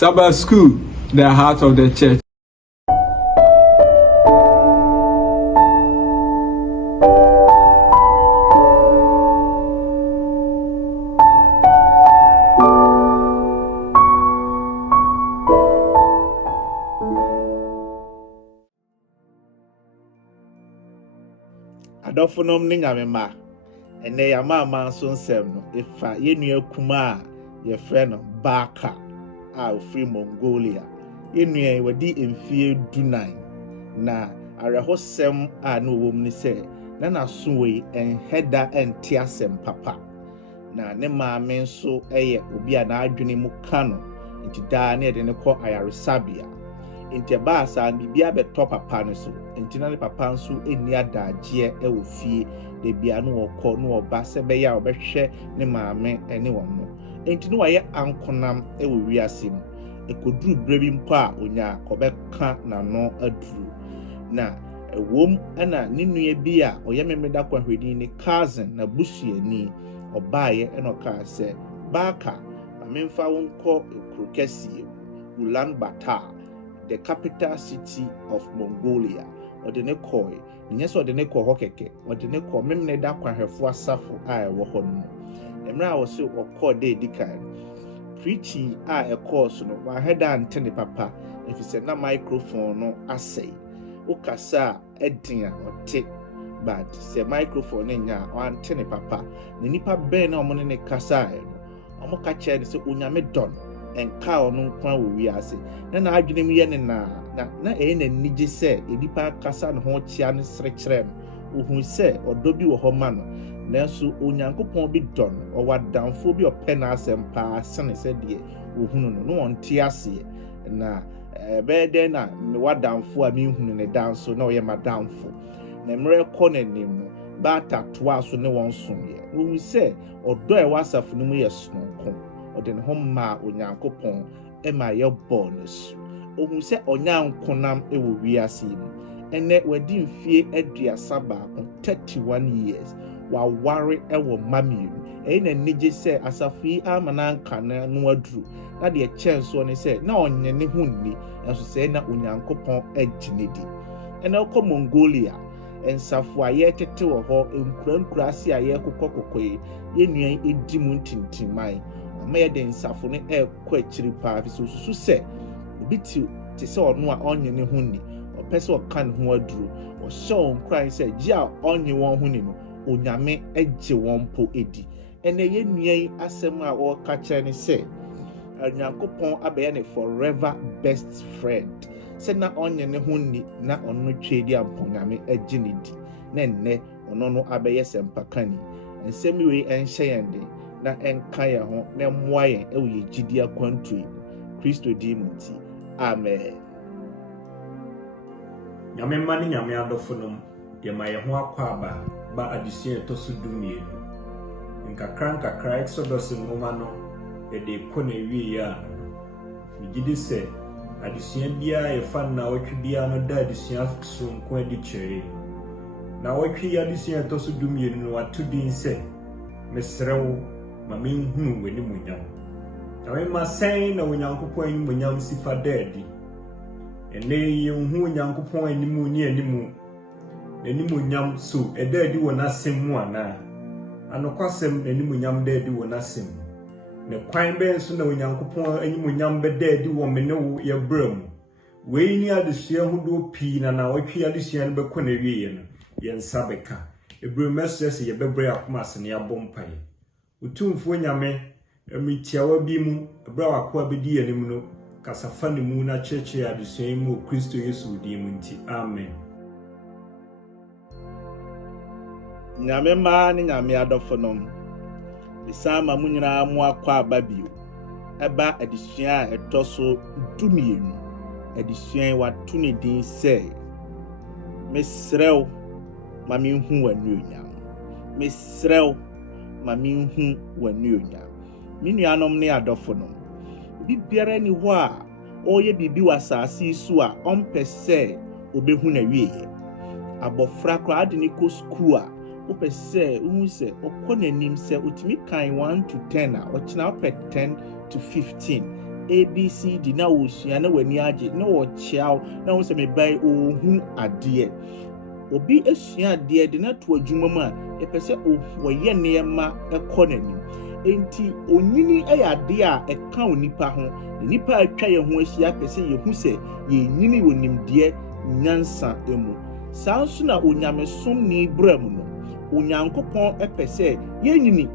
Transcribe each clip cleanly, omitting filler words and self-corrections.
Sabbath School, the heart of the church. Adolfonom ni nyamema ene ya mama so nsem no efa yenua kuma a ye frɛ no Baka a ofri Mongolia yenua wadi emfie dunan na arehosem a na owom ni sɛ na so wei enheda ente asɛm papa na ne maame nso ɛyɛ obi a na adwene mu kano nti daa na yɛde ne kɔ ayaresabea nti ba asa bibia betɔ papa no so nti na ne papa nso eni adagye ɛwɔ fie de bia no wɔkɔ no ɔba sɛ bɛyɛ a ɔbɛhwɛ ne maame ɛne wɔn no nti no wɔyɛ ankonam ɛwɔ wiase mu ekoduru brɛ bi mpo a onya kɔbɛka n'ano aduru na ɛwom ɛna ne nua bi a ɔyɛ memeda kwahwedi ne cousin na busuani ɔbaayɛ ɛna ɔkaa sɛ Baka amemfa wonkɔ ekuro kɛseɛ Ulaanbaatar, the capital city of Mongolia. Odene koi, nyeso odene ko hokeke, odene ko memne da kwahwefo asafo a ɛwɔ hɔ no. Emra a wɔse wɔkɔ de dikan. Preaching a ɛkɔ no, waheda antene papa, efisɛ na microphone no asɛe. Wokasa ɛdin a ɔte, but sɛ microphone no nya antene papa, ne nipa bɛn na ɔmo ne kasa no. Ɔmo ka kyerɛ ne sɛ onyame dɔ no. Enka ono nkwa wɔ wiase na adwene mu yɛ ne na ɛyɛ na nigye sɛ edipa kasa ne ho kyia ne serekyerɛ no ohun sɛ ɔdɔ bi wɔ hɔ ma no nanso onyankopɔn bi dɔ no ɔwɔ adamfo bi ɔpɛ na asɛm paa sene sɛ deɛ ohunu no wɔn te aseɛ na bɛyɛ dɛn na me wadamfo a mehunu ne danso na ɔyɛ madamfo na mmerɛ kɔ n'anim no baata toa so ne wɔn somyɛ ohun sɛ ɔdɔ ɛwɔ asafo no mu yɛ sononko ɔde ne ho ma onyankopɔn ɛma yɛ bɔ no su ohun sɛ onyankonam ɛwɔ wiase mu ɛnɛ wadi mfie aduasa baako 31 years waware ɛwɔ mamienu ɛyɛ na nigye sɛ asafo yi ama na nka no aduru na deɛ kyɛn so ne sɛ na ɔnye ne ho nni nso sɛ na onyankopɔn agye ne di ɛnɛ ɔkɔ Mongolia ensafo a yɛtete wɔ hɔ nkurankura ase a yɛkokɔ yi yɛnua edi mu ntintimai ɔmayɛ de nsafo ne ɛkɔ akyiri paa fi so susu sɛ obi te sɛ ɔno a ɔnye ne ho ni ɔpɛ sɛ ɔka ne ho aduru ɔhyɛ wɔn kran sɛ gye a ɔnye wɔn ho ni no onyame agye wɔn po edi ɛnɛ yɛnua yi asɛm a wɔka kyerɛ ne sɛ onyankopɔn abɛyɛ ne forever best friend sɛ na ɔnye ne ho ni na ɔno twa di amponyame agye ne di na nnɛ ɔno no abɛyɛ sɛmpakani nsɛm wei ɛnhyɛ yɛn de na enka ya ho na mmoa yɛn ɛwɔ yɛ gyidi akwantu yi Kristo di mu nti amen. Nyame mma ne nyame adɔfo nom yɛ ma yɛ ho akɔ aba ba adesua ɛtɔ so dumienu nkakra Exodus nwoma no yɛde kɔ na wie ya gyidi sɛ adesua biara yɛfa na wɔtwe biara no da adesua so nko adi kyerɛ na wɔtwe adesua ɛtɔ so dumienu no wato din sɛ mesrɛwo mame nhunu w'ani munyam na wema sɛn na onyankopɔn ani munyam sifa daadi ene yɛnhu onyankopɔn animu ni animu n'ani munyam so ɛdaadi wɔ n'asɛm mu ana anokwasɛm n'ani munyam daadi wɔ n'asɛm ne kwan bɛn so na onyankopɔn ani munyam bɛdaadi wɔ me ne wo yɛbrɛ mu wei ni adesua hodoɔ pii na wɔtwe adesua no bɛkɔ na wie no yɛnsa bɛka ebrɛmɛsɛ sɛ yɛbɛbrɛ akoma ase ne abɔ mpae utumfuo nyame emitiawa bi mu ebra wakoa bedi yanim no kasafa ne mu na kyerɛkyerɛ adesua mu Kristo Yesu di mu nti amen. Nyame ma ne nyame adɔfo nom bisama mu nyinaa mu akɔ aba bio ɛba adesua a ɛtɔ so dumienu adesua wato ne din sɛ mesrɛw ma menhu w'anuonyam mesrɛw ma menhu w'anuonyam me nuanom ne adɔfo nom obi biara ni hɔ a ɔyɛ bibi wɔ asase so a ɔmpɛ sɛ obehu na wie abɔfra kora ade ne kɔ school a wopɛ sɛ wohu sɛ ɔkɔ n'anim sɛ otumi kan 1 to 10 a ɔkyena wopɛ 10 to 15 ABCD na wosua na wani age na wo chiao na wo se me bai ohu ade obi esua ade de na to adwuma mu a epese woye nneema ekọ nanim enti onyini ade a eka onipa ho nipa atwa ye ho ahia pese ye hu se ye nyini wonimde nyansa emu saa nso na onyamesom ni bram no onyankopon epese ye nyini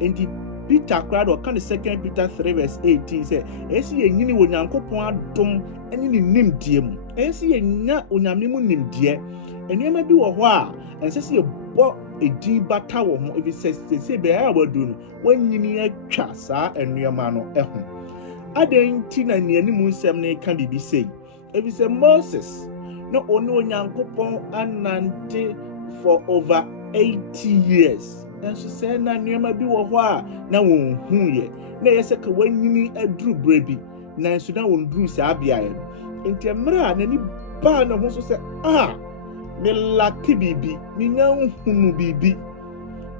enti Peter crowd can 2 Peter 3 verse 18 say esi ye nyini onyankopon adom eni ni nimdie mu esi ye nya onyame mu nimdie enema bi wo ho a ense se ye bo edi bata wo ho ebi se be ya wadu no wanyini atwa saa enuema no eho adenti na nianimu nsem ne ka bibi sei ebi se Moses no ono onyankopon anante for over 80 years enso se na niema bi wo ho a na won huye na yese ka wanyini aduru brebi na enso na won duru sa abia ye enti emra na ni ba na ho so se me laki bibi me nya hunu bibi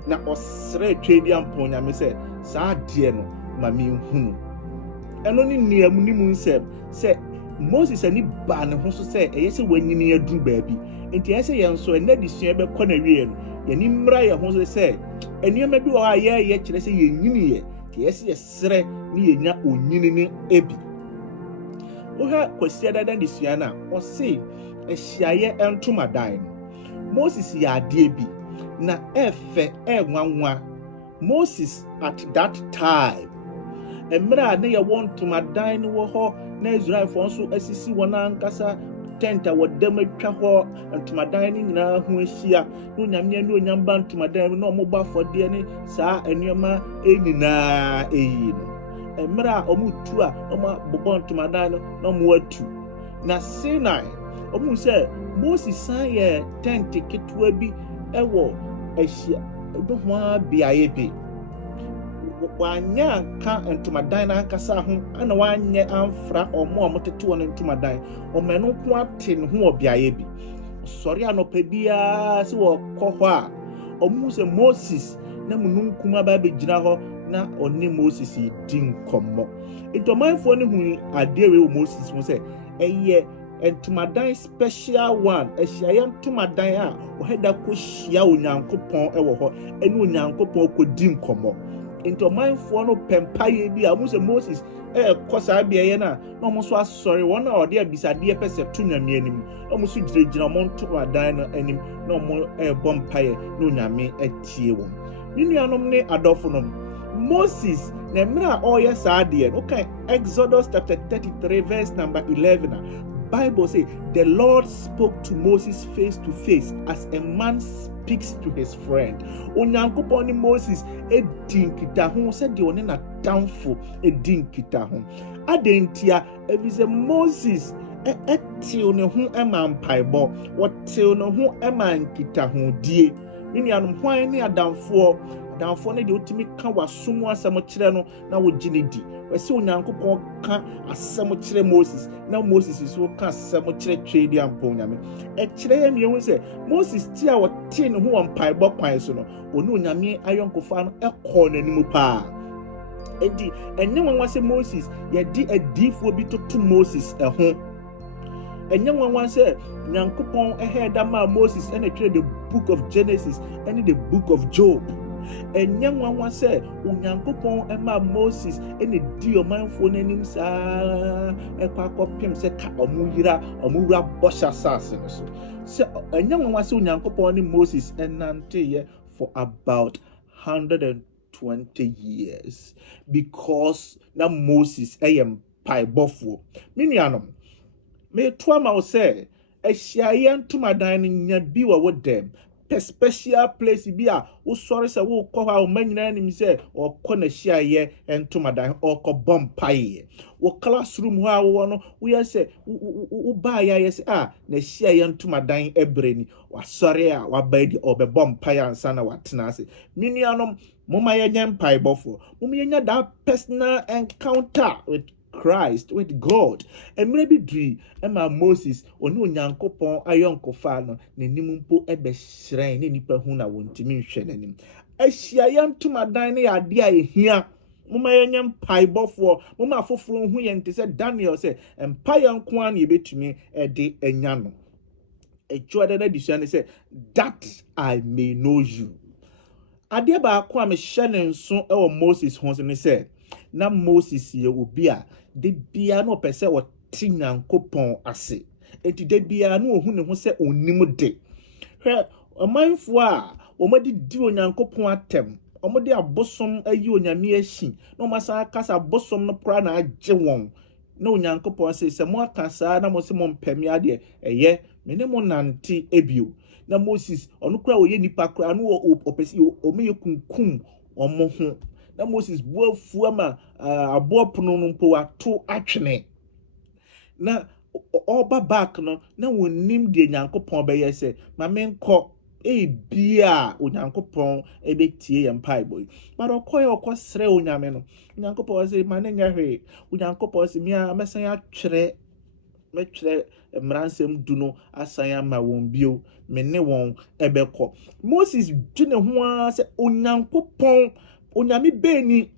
na osre twedi amponya me se saa de no ma me hunu eno ni niamu ni mu nsem se Moses ani ba ne ho so se eyese wanyini aduru baabi enti yese ye nso enadisua be kọ na wie no yani mmra ye ho so se eniema bi wo a ye kire se ye nyini ye ke yese ye sre ni ye nya onyini ni ebi oha kwasi dada disua na o se ehyiaye entomadan Moses ya ade bi na efe enwanwa Moses at that time emra na ye wontomadan no wo ho na Israel fo nso asisi wona ankasa tent a wodam atwa ho ntomadan ni nyina ho ahia no nyame no nyamba ntomadan no omoba fode ni saa enuema enyina eyi no emra omutu a omo bobo ntomadan no mo atu na Sinai omu se Moses san ye tent ketwa bi ewo ahia do ho abiaye bi wanya ka ntomadan na nkasa ho ana wanye amfra omo tete won ntomadan omenu ko ate ne ho obiaye bi sori anopa bia se wo kọ ho a omu se Moses na munum kuma ba be gina ho na oni Moses di nkomo itomanfo ne hu ade we Moses mo se eye ntomadan special one ehia ntomadan a oheda ko hia onyankopon ewo ho ene onyankopon ko di nkomo into mindful no pempaye bi a Moses kosa bia ye na mo so asori wona ode abisade pese to nyame anim mo so giregyina mo ntomadan no anim na mo bompaye no nyame atie won ninuanom ne adofonom Moses na mra oye saade no kan Exodus chapter 33 verse number 11 Bible say the Lord spoke to Moses face to face as a man speaks to his friend. Onyankopon ni Moses edinkita ho se de one na downful edinkita ho. Adentia evise Moses etil ne ho emampaibo, wotil ne ho emankita ho die. Ninuanom hwan ne adamfo ne de otimi ka wasomu asem kire no na wogine di wese onyankopon ka asem kire Moses na Moses so ka asem kire twedi amponyame kire ya mienu se Moses ti a wote ne ho mpaibọ kwan so no oni onyame ayonkofa no ekọ nanim pa edi enye wanwa se Moses ye di adifo bi to Moses ho enye wanwa se nyankopon eheda ma Moses and the book of Genesis and the book of Job enye wanwa se onyankopon ema Moses ene di omanfo nanim saa ekwakopem se ka omura bosha sase no so se enye wanwa se onyankopon ni Moses enante ye for about 120 years because na Moses ayem paibofo minianom me to ama say ehia ntomadan nya bi wo dem special place bi a wo sori se wo kọ ha o manyina nim se o kọ na hia ye ntomadan o kọ bompaye wo classroom ho a wo no wo ye se wo ba ya ye se na hia ye ntomadan ebreni wa sori a wa ba di obe bompaye ansa na watena ase minianom moma ye nyempai bofo moma ye nya that personal encounter with Christ, with God. Emre bi dri ema Moses oni onyankopon ayonkofa no nanim mpo ebe hran ne nipa hu na wontimi nhwe nanim ahia ye ntomadan ne ade a ehia Mama yɛnyɛ mpaebɔfoɔ mama afoforo hu yɛn te sɛ Daniel sɛ mpaeɛ nko ara na yɛbɛtumi de anya no ɛdwoada na disua ne sɛ that I may know you. Adeɛ baako a mehyɛ ne nso wɔ Moses ho ne sɛ na Moses yɛ obi a de bia na ɔpɛ sɛ ɔte Nyankopɔn ase enti de bia na ɔhu ne ho sɛ onim de hwɛ ɔmanfoɔ a wɔmadi di Onyankopɔn atem wɔmde abosom ayi onyame ahyi na wɔmasa kasa abosom no kora na agye wɔn na Onyankopɔn sɛ mo aka saa na mo se mo mpɛme adeɛ ɛyɛ me ne mo nante ebio na Moses ɔno kora ɔyɛ nipa kora no ɔpɛsi ɔmeyɛ kunkum ɔmo ho na Moses buafu ama aboɔ pono no mpo ato atwene na ɔba back no na wonim de Nyankopɔn bɛyɛ sɛ ma menkɔ ebia Onyankopɔn ebetie yɛn mpaebɔ yi but ɔkɔ srɛ onyame no Onyankopɔn sɛ ma ne nya hwee Onyankopɔn sɛ mia mesan atwerɛ mɛtwerɛ mmaransɛm du no asan ama wɔn bio me ne wɔn ɛbɛkɔ Moses dwene ho a sɛ Onyankopɔn onyame bɛni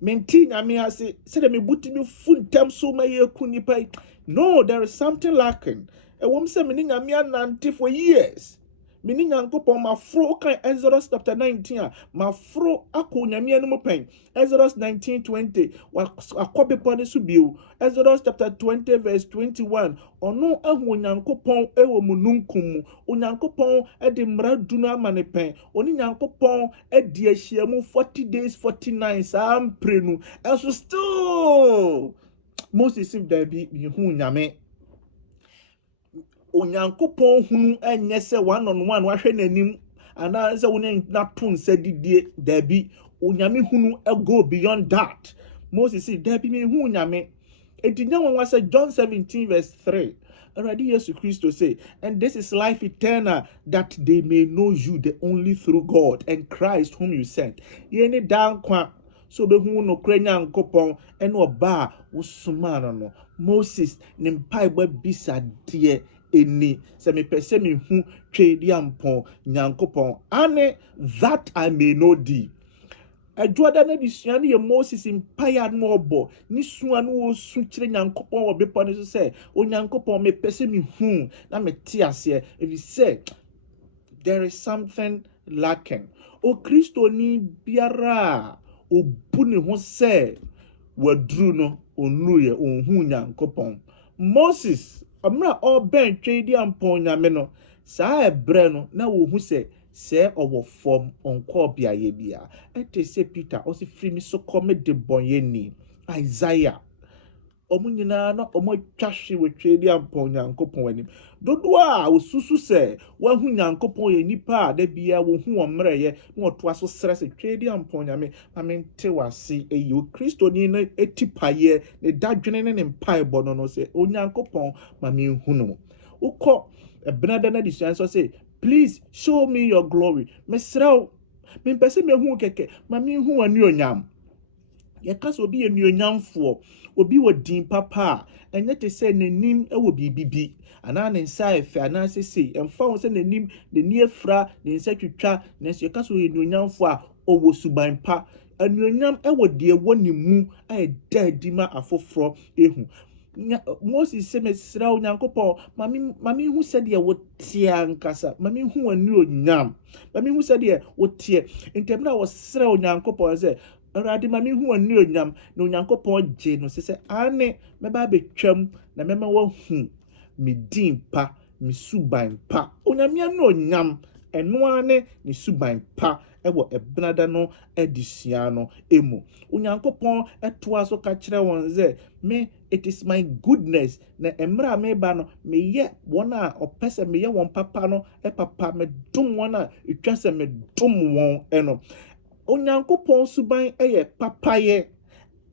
menti nyame ase sɛ de me butimi funtam so ma yɛ ku nipa no there is something lacking ɛwɔm sɛ me ne nyame anante for years Mini Nyankopɔn mafro kan Exodus chapter 19 a mafro akɔ nyame anum pɛn Exodus 19:20 akɔ bepɔ ne so bio Exodus chapter 20 verse 21 ɔno ahu Nyankopɔn ɛwɔ mununkum mu Onyankopɔn ɛde mmara du no ama ne pɛn ɔne Nyankopɔn ɛde ahyia mu 40 days 49 saa mprenu ɛso still Moses if there be hu nyame Onyankopɔn hunu enye sɛ one on one wahwɛ n'anim ana sɛ wone na to nsa didie dabi onyame hunu go beyond that Moses said dabi me hu nyame etinya won was John 17 verse 3 already Jesus Christ say and this is life eternal that they may know you the only through God and Christ whom you sent ye ni dan kwa so be hu no kra Nyankopɔn ene oba wosuma no Moses ne mpaebɔ bisade eni se me pese me hu twedi ampon Nyankopɔn ane that I may know thee adwoada na disua ne ye Moses mpaya no obo ni sua no wo su kire Nyankopɔn wo bepo ne so se Onyankopɔn me pese me hu na me te ase if you say there is something lacking o Kristo ni biara obu ne ho se wadru no onuye onhu Nyankopɔn Moses amra oben twedi ampon nyame no saa ebre no na wo hu se owo form onko biaye bia ete se Peter o se free mi so come de bonye ni Isaiah omunyina na omotwahwe we twedi ampon Nyankopɔn anim dodo a osusu se wa hu Nyankopɔn ye nipa da bia wo hu omreye na oto aso stress twedi ampon nyame amente wase eyi Kristo ni na etipaye ne dadwene ne mpaebɔ no se Onyankopɔn ma me hu no ukɔ ebenada na disuan so say please show me your glory mesrɛw me pese me hu keke ma me hu ani onyam ye kaso obi enuonyamfo obi wodin papa enye te se nanim ewo bibibi ana ne nsa efe ana sese emfa ho se nanim ne ni efra ne nsa twitwa ne se kaso enuonyamfo a owo suban pa enuonyam ewo de ewo ne mu a edadima afoforo ehu Moses se mesra Onyankopɔn mami hu se de wo tia nkasa mami hu ani onyam mami hu se de wo tie entemra wo sra Onyankopɔn se Awurade mami hu ani onyam na Onyankopɔn gye no se ane meba betwam na mema wo hu me din pa me suban pa onyame anu onyam eno ane ne suban pa ewo ebenada no edisua no emu Onyankopɔn etoa so ka kire won ze me it is my goodness na emra me ba no me ye won a opese me ye won papa no papa me dum won a etwase me dum won eno Onyankopɔn suban eye papaye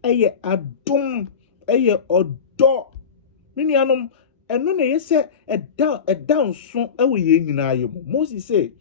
eye adum eye odo minianom eno na yese eda nso ewo ye nyina ye Moses say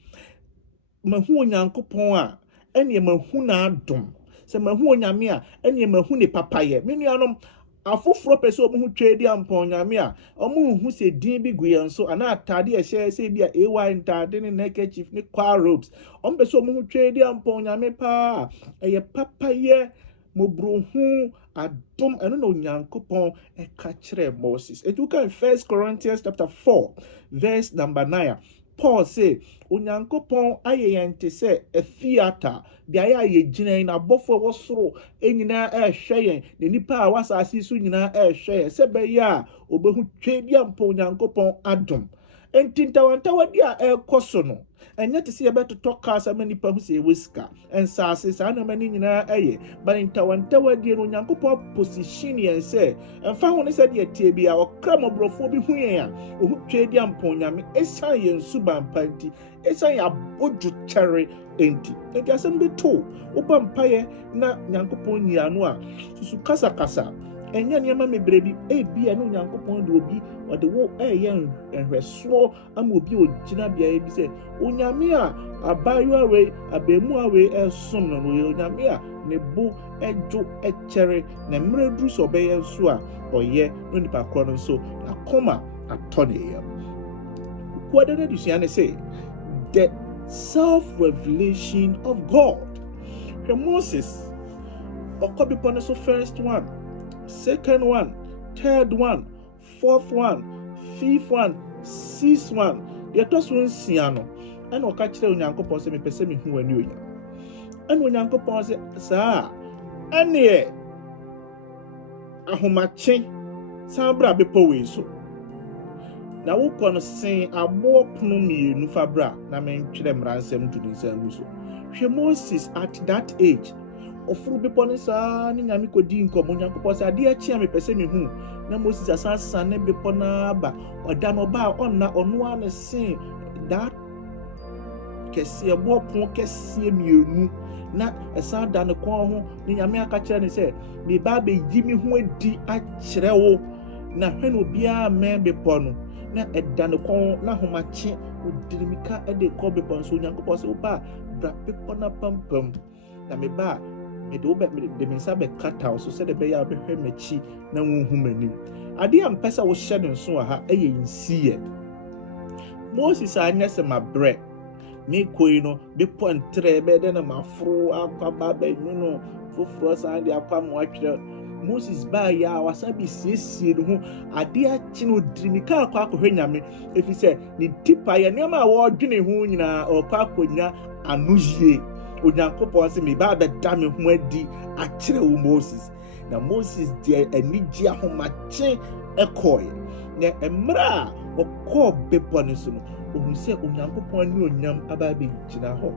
mahu Onyankopɔn a ene mahu na adum se mahu onyame a ene mahu ne papaye minianom afoforo pese omu twedi ampon nyame a omu hu se din bi guye nso ana atade e hye se bia ay ntade ne neckerchief ne kwa robes pese omu twedi ampon nyame pa eye papaye mobrohu adom eno na onyankopon kachire Moses. It you can 1 Corinthians chapter 4 verse number 9. Paul say onyankopon ayeyente se a theater de aye gina na bofo wosoro enyina ehwe yen ne nipa a wasase su nyina ehwe yen se be ya obehu twedia mpo onyankopon adom entintawantawa dia ekoso no enye te se yebeto toka sa manipa hu se wiska ensase sa na mani nyina eye but intawantawa dia no onyankopon position yen se emfa ho ne se de tie bia okra mobrofo bi hu yen a ohu twedia mpo nyame esan yen suban panti esan ya boju cherry enti asem be to oba mpaye na nyankopon nyianu a susu kasa kasa enye niam mebrebi bia no nyankopon de obi ode wo eye enhweso ama obi ogina bia bi se onyame a abayo awe abemu awe esom no onyame a ne bo ejo echere na mredru so be yenso a oye no nipa kro no so akoma atone yam what did you say the self-revelation of God. Moses okobi pone so first one, second one, third one, fourth one, fifth one, sixth one. Ye to so nsia no ena oka kire onyankopon se me pese me hu ani oya. Ena onyankopon se saa ene ahomache sabra be powe so. Na wo kono sen abo pono mienu fabra na men twere mransem tudinsam so. Hwe Moses at that age ofuru bepo ne saa ni nyame kodi nkomo nyankopon sa ade achi me pese me hu na Moses asasa ne bepo na aba oda no ba onna ono ane sen that kesi abo pon kesi mienu na esa da ne kon ho ni nyame aka kire ne se me ba be yi me hu adi a kire wo na hwe no bia me bepo no na edane kon na homache odirimika ede ko bepo so nyankopon se oba bra bepo na pampam na me ba me do be de me sabe kata so se de be ya be hwe machi na wonhu manim ade am pesa wo hye ne so ha eye nsiye Moses anya se mabre me koi no bepo ntre be de na mafro akwa baba no foforo sa de akwa mo atwere Moses ba ya wasabi siesie no ade achi no dirimika akwa akohwe nyame efise ni tipa ya nema a wo dwene ho nyina okwa akonya anujie onyankopon se me ba be da me ho adi akire wo Moses na Moses de anigi ahomache ekoye na emra okọ bepo ne so no ohun se onyankopon ni onyam aba be gina ho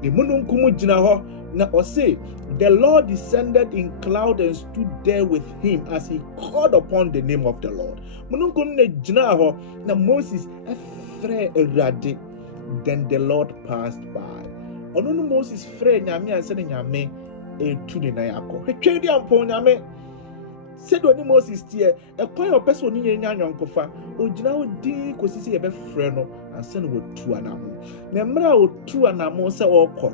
ne mununkum gina ho na ose the Lord descended in cloud and stood there with him as he called upon the name of the Lord. Mununkum ne gina ho na Moses efre erade. Then the Lord passed by. Ono no Moses frɛ nyame anse ne nyame etu ne nan akɔ. Hwetwe di ampo nyame. Sedo ni Moses tie ekwan o person ni nya nyonkofa. Ogina odi kosisi ye be frɛ no anse no wotu anamo. Na mra otu anamo se okɔ.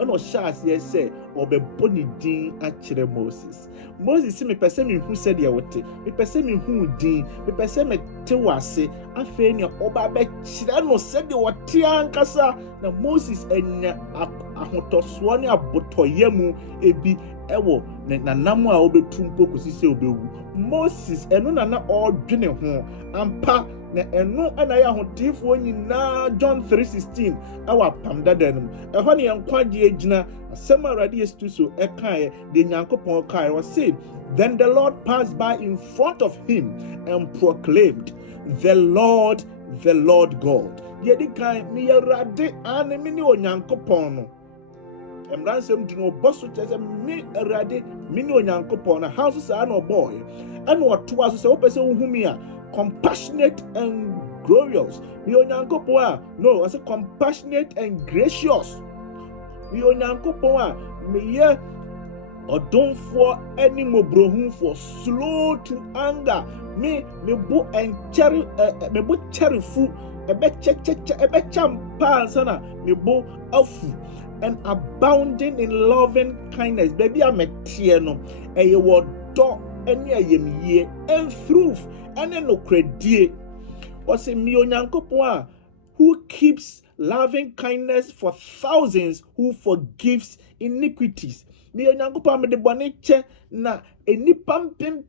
Ono shas ye se obebo ni din akire Moses. Moses me pese me hu se de wote. Me pese me hu din, me pese me te wase. Afa ni oba be kire no se de wote ankasa. Na Moses enya ahotoso ne abotoyemu ebi ewo na namu a obetumpo kosisi obewu. Moses eno na odwene ho ampa na eno na ya hotifo nyina John 3:16 awa pamdada num ehɔ ne yankwaje agina asɛm awurade yesu so ɛkae de nyankopɔn kae was said then the Lord passed by in front of him and proclaimed the Lord God yedi kae me awurade ane me ne onyankopɔn no emransem dino boso chese me awurade me ne onyankopɔn na how so say no boy and what to us say opese ohumi a compassionate and glorious. We onyankopon no, I say compassionate and gracious. We onyankopon me ye odonfo any mobrohu for slow to anger. Me bo and cherry me bo cherryfu ebe champa sana me bo afu and abounding in loving kindness. Baby I'm a tieno e ye wodo any ayemie and through and no credit. Was a onyankopon who keeps loving kindness for thousands, who forgives iniquities. me onyankopɔn me de bɔne kyɛ na enipa pim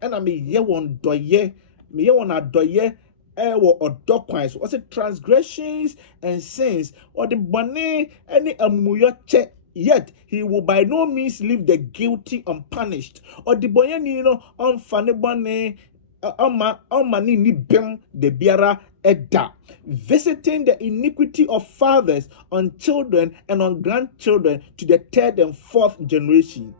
ɛna me ye won dɔyɛ me ye won adɔyɛ ɛwɔ ɔdɔ kwan so ɔsɛ transgressions and sins or the bɔne ɛne amumuyɔ kyɛ. Yet he will by no means leave the guilty unpunished. Or the boyani no on funny bonne on ni bem the biara eda. Visiting the iniquity of fathers on children and on grandchildren to the 3rd and 4th generation.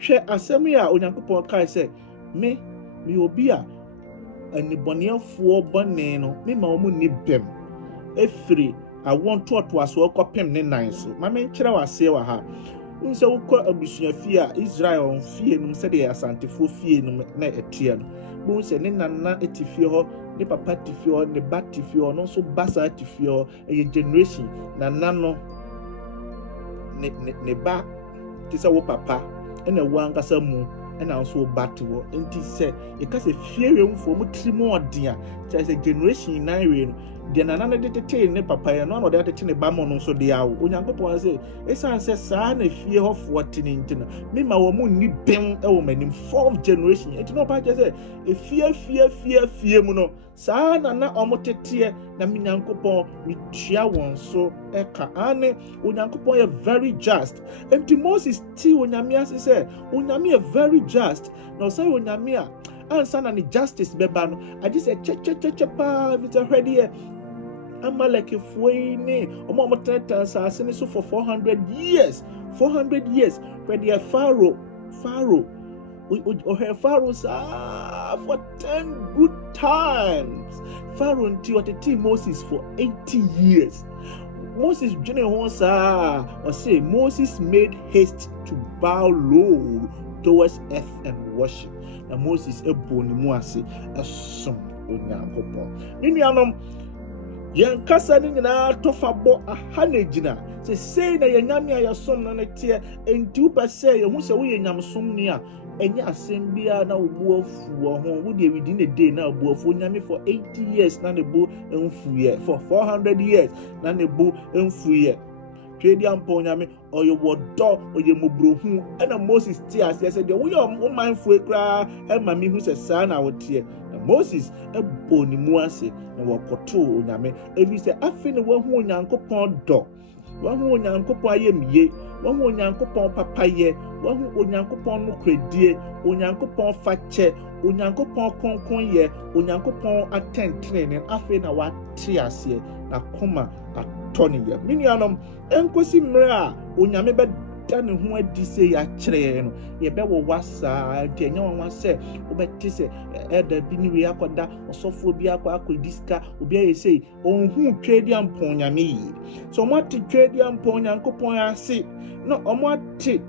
She asemia onyankopon kai say me obi a aniboniafo bonne no me ma omu ni bem. Efiri I want to aso okopem ne nan so ma me nkyere wase wa ha nse wokɔ abusua fie a Israel fie num sɛ de asantefo fie num na etie no bo nse ne nana etifie hɔ ne papa tifie hɔ ne ba tifie hɔ no so basa tifie hɔ eye generation nana no ne ba ti sɛ wo papa ɛna wo ankasa mu ɛna nso bate hɔ enti sɛ yɛka sɛ fie wemfo mu trimo ɔden a kyerɛ sɛ generation 9 we no de nana ne de ne papa yɛ no de atete ne ba mo no so de awo onyankopɔn sɛ esan sɛ saa na fie hɔ fo tene ntina me ma wo mu ni bem ɛwɔ manim 4th generation enti no pa kyerɛ sɛ fie mu no saa na ɔmo tete na me nyankopɔn me tua wɔn so ɛka ane onyankopɔn yɛ very just enti Moses ti onyame ase sɛ onyame yɛ very just na ɔsɛ onyame a ansa na ne justice bɛba no agye sɛ cheche pa vita hwɛdeɛ Amalek fuene omo teta asase ne so for 400 years where the Pharaoh for 10 good times Pharaoh until at the Moses for 80 years Moses jene ho sa or say Moses made haste to bow low towards earth and worship. Now Moses eboni mu ase asom onyankopon ninuanom yen kasa ni nyina tofa bo aha na gina se sei na yenyame ayesom na ne tie enti upa se ye hu se wo yenyamsom ni a enya asem bia na obu afu ho wo de within a day na obu afu nyame for 80 years na ne bo enfu ye for 400 years na ne bo enfu ye twedi ampo nyame oyo wodo oye mobrohu na Moses tie ase se de wo ye o manfu ekra e ma mi hu se sa na wo tie Moses eboni mu ase na wakoto onyame ebi se afi ne wahu onyankopɔn dɔ wahu onyankopɔn ayemie wahu onyankopɔn papaye wahu onyankopɔn no kredie onyankopɔn fakyɛ onyankopɔn konkonye onyankopɔn atentrene afi na wate ase na koma atɔne ye minianom enkosi mre a onyame be ne ho adi se ya kyerɛ no ye be wo wasa de nya wanwa se obɛte se ɛda bi ni we akoda osofo bi akodiska obi aye sei onhu twedi ampon nyame yi so mo ate twedi ampon nyankopɔn ase no omo ate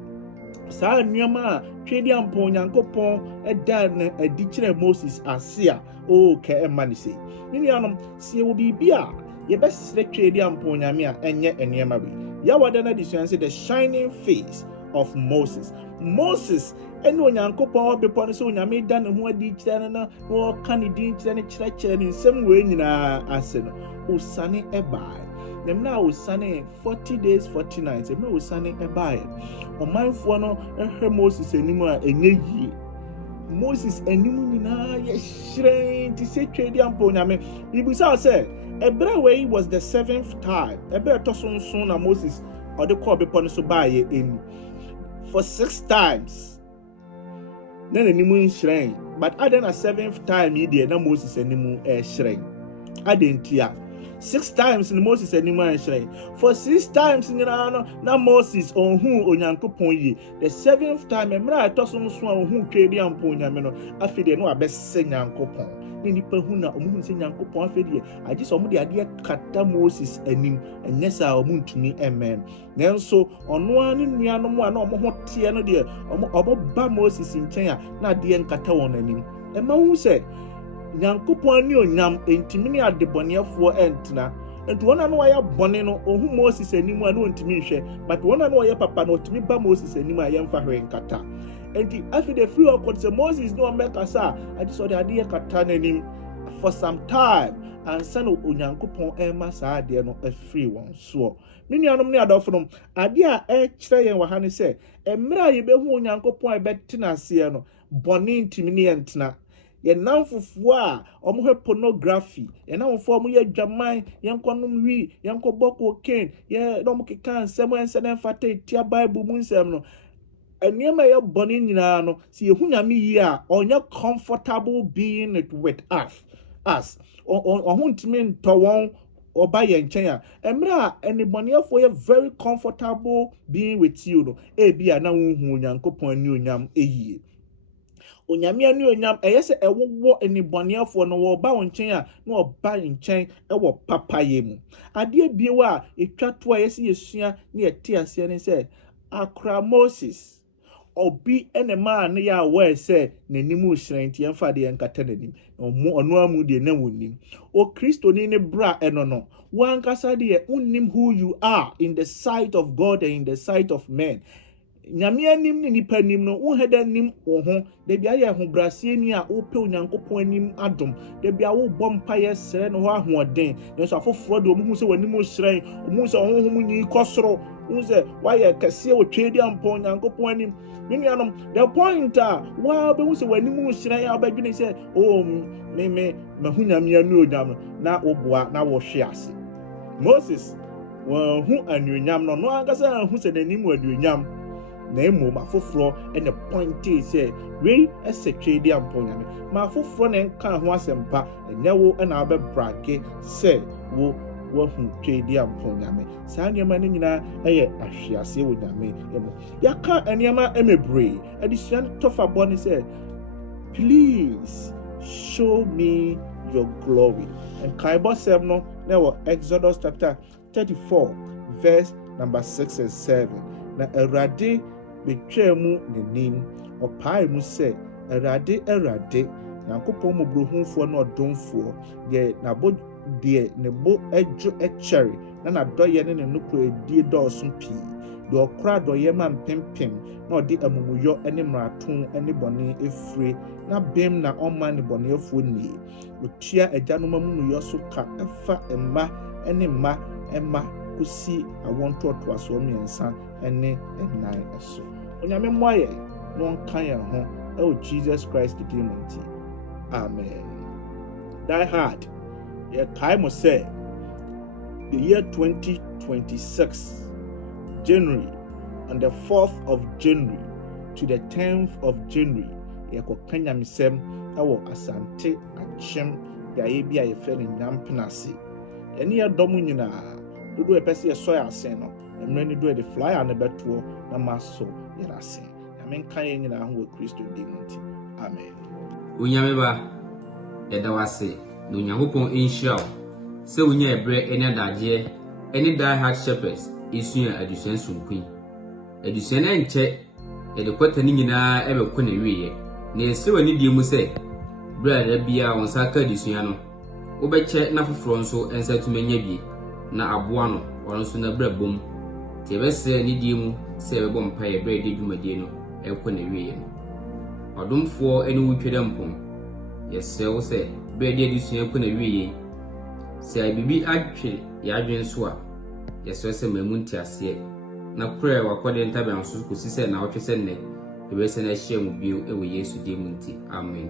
saa nneɛma a twedi ampon nyankopɔn ɛda na adi kyerɛ Moses ase a o ka ɛma ne sei ninuanom sie wo bi a ye be sere twedi ampon nyame a ɛnyɛ nneɛma bi Yawadana disuanse the shining face of Moses. Moses ene onyankopɔn bepɔ so onyame da ne ho adi kyerɛ na wo ka ne din kyerɛ ne kyerɛ ne nsɛm we nyinaa ase no osane ebae nem na osane 40 days 40 nights em na osane ebae ɔmanfoɔ no ehwɛ Moses anim a enye yie Moses anim nyinaa yɛ hyerɛn ti se twedi ampo onyame ibisa sɛ Ebreway was the 7th time. Ebre tosun na Moses or the call bepon so buy in for 6 times. Then the nimu shrine. But other than a 7th time, he did na Moses and nimu shrine. I didn't hear 6 times in Moses and nimu shrine. For 6 times in na Moses on who onyankopon ye. The 7th time, Emra tosun on who trade and ponyamino. After they know a best sing yankopon. Nipa hu na omu se nyankopɔn afedie agye sɛ omu de ade kata Moses anim ɛnyɛ sa omu ntumi amen nanso ɔno ani nuanom a na omo ho tie no de omo ba Moses nkyɛn a na ade nkata wɔn anim ɛma hu sɛ nyankopɔn ani onyam entimi ne adebɔnefoɔ ɛntena enti wɔn na wɔyɛ bɔne no ohu Moses anim a na ontimi nhwɛ but wɔn na wɔyɛ papa na otimi ba Moses anim a yɛmfa hwɛ nkata enti after the free of Moses no make asa I just saw the idea kata nanim for some time and send Onyankopon ema saa ade no afiri won so. Me nuanom ne adofo ade a kyerɛ yɛn wɔ ha ne sɛ emmerɛ a yɛbɛhu Onyankopon a bɛtena ase no bɔne ntimi ne yɛntena. Yenamfufo a omuhe pornography yenamfufo omu ye dwaman yenkonom wi yenkobɔ cocaine ye no mukeka nsɛm ensɛn fata etia bible mu nsɛm no eniema ye bɔne nyinaa no si yehu nyame yi a onye comfortable being it with us ohun ntimi ntɔwɔn oba ye nkyɛn a emre a enibɔneafo ye very comfortable being with you no ebi a na wonhu Onyankopɔn ani onyam eyie. Onyame anu onyam eyese ewowo enibɔneafo no wo ba wonkyɛn a na oba nkyɛn ewo papaye mu. Ade biewa a etwa to a yesi yesua na yete ase ne se akra Moses obi ene ma ne ya we se nanimu hyiran tie mfa de enkata nanim ono amu de na wonim o Kristo ni ne bra eno no wankasa de unnim who you are in the sight of God and in the sight of men. Nyame anim ne nipa nim no wo heda nim wo ho de bia ye ho brase ni a wo pe Onyankopɔn anim adom de bia wo bɔ mpa ye sere no ho ahoɔden ne so afoforo de omu se wanim hyiran omu se honhom nyi kɔsoro wo se wayɛ kɛse wo twedi ampa Onyankopɔn anim. Menuanom the point a wa be wo se wanim hyiran a badwene se o me mahu nyame anu onyam na wo boa na wo hwe ase. Moses wa hu anuonyam no ankasa hu se nanim anuonyam na emu afoforo and the point is say we twedi ampo nyame ma afoforo na nka ho asempa enyewo na abɛbrake say wo hu twedi ampo nyame saa nyama ne nyina ɛyɛ ahwiase wo nyame emu yaka anyama emebre adisuan tofa boni say please show me your glory and kaibo sem no na wo Exodus chapter 34 verse number 6 and 7 na Awurade betwemu nenim opai mu se Awurade Nyankopɔn mobrohunfo na ɔdomfo ye na bo de ne bo edwo ekyere na doye ne nokro edi dɔɔso pii de ɔkra doye man pempem na ɔde amumuyo ne mraton ne bɔne efire na bem na ɔma ne bɔneafo nie otua agyanom amunuyo so ka efa emma ne emma kusi awonto aso miensa ene enan eso onyame moye no kan ya ho e Jesus Christ the demon. Amen. Die hard ye kai mo say the year 2026 January on the 4th of January to the 10th of January ye ko kanya misem ewo asante achem ya ye bia ye fe ne nyampenase ene ye dom nyina dodo epese ye so ya asen no emre ni do the flyer na beto na maso ye asen na menka ye nyina ho Kristo dimunti. Amen. Unyame ba yeda wase no Nyankopɔn enhyia wo se unya ebre ene adagye ene die hard shepherds esua adusuan sunkun adusuan enche yede kwata ni nyina ebekɔ na wiye na ese wani die mu se brada bia won saka adusuan no wobɛkyɛ na foforo nso ensatumanya bi na aboa no ɔno nso na brabom te bɛsɛ ni die mu se bɛbɔ mpa ye brada dwumadie no ekɔ na wiye no ɔdomfo ene wutweda mpom yɛsɛ wo sɛ brada adusuan ekɔ na wiye sɛ bibi atwe yɛadwen so a yɛsɛ sɛ mamu ntiaseɛ na kora wakɔde ntaban so kosi sɛ na wotwe sɛ nnɛ ebɛsɛ na hyɛ mu bio ɛwɔ Yesu dim nti. Amen.